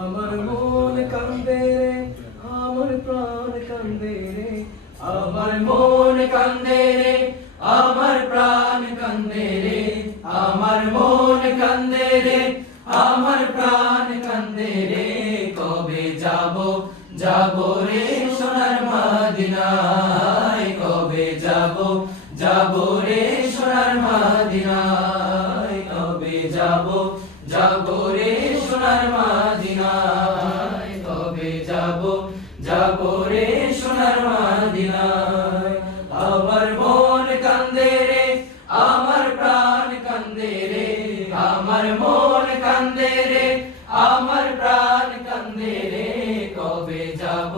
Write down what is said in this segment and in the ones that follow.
আমার মন কান্দে রে, আমার প্রাণ কান্দে রে, আমার মন কান্দে রে, আমার প্রাণ কান্দে রে, আমার মন কান্দে রে, আমার প্রাণ কান্দে রে। কবে যাব যাব রে সোনার মদিনায়, কবে যাব যাব রে সোনার মদিনায়, কবে যাব যাব রে সোনার মদিনায়, কবে যাব যাব রে সোনার মদিনায়। আমার মন কান্দে রে, আমার প্রাণ কান্দে রে, আমার মন কান্দে রে, আমার প্রাণ কান্দে রে। কবে যাব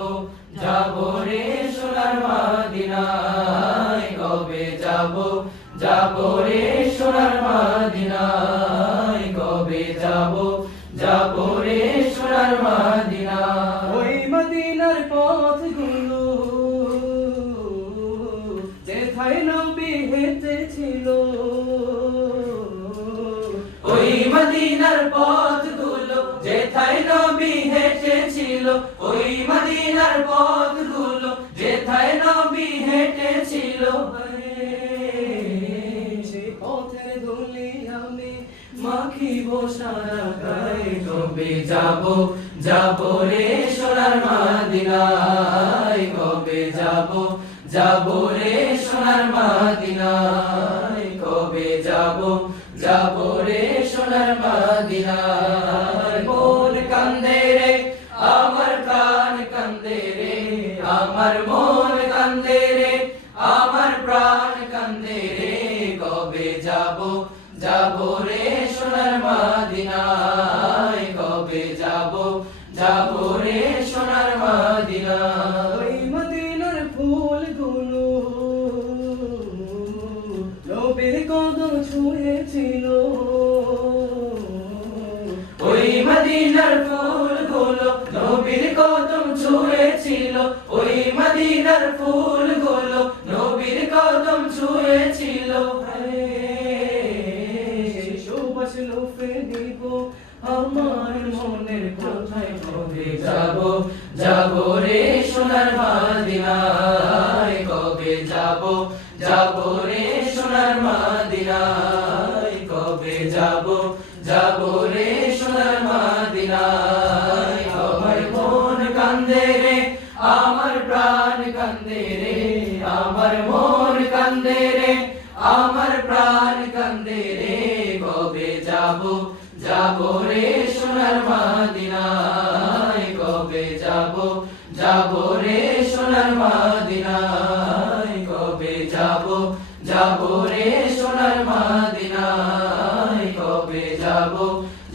যাব রে সোনার মদিনায়, কবে যাব যাব রে সোনার মদিনায়, কবে যাব যাব রে সোনার মদিনায়। ওই মদিনার পথগুলো যেথায় নবী হেঁটেছিল, ওই মদিনার পথগুলো যেথায় নবী হেঁটেছিল, ওই মদিনার পথগুলো যেথায় নবী হেঁটেছিল। সেই পথের ধুলি আমি মাখিব সারা গায়ে। কবে যাব যাব রে সোনার মদিনায়, কবে যাব যাব রে সোনার মদিনায়, কবে যাব যাব রে সোনার মদিনায়। মন কান্দে রে, আমার প্রাণ কান্দে রে, আমার মন কান্দে রে, আমার প্রাণ কান্দে রে। কবে যাব যাব রে সোনার মদিনায়, কবে যাব যাব রে সোনার মদিনায়। ওই মদিনার ফুলগুলো নবীর কদম ছুঁয়েছিল, ওই মদিনার ফুলগুলো নবীর কদম ছুঁয়েছিল, ওই মদিনার ফুলগুলো নবীর কদম ছুঁয়েছিল। সুবাস লুফে দিব আমার মনের কোথায়। কবে যাব যাব রে সোনার মদিনায়, কবে যাব যাব রে সোনার মদিনায়, কবে যাব যাব রে সোনার মদিনায়। আমার মন কান্দে রে, আমার প্রাণ কান্দে রে, আমার মন কান্দে রে, আমার প্রাণ কান্দে রে। কবে যাব যাব রে সোনার মদিনায়, কবে যাব যাব রে সোনার মদিনায়, কবে যাব যাব রে সোনার মদিনায়, কবে যাব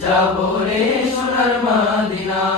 যাব রে সোনার মদিনায়।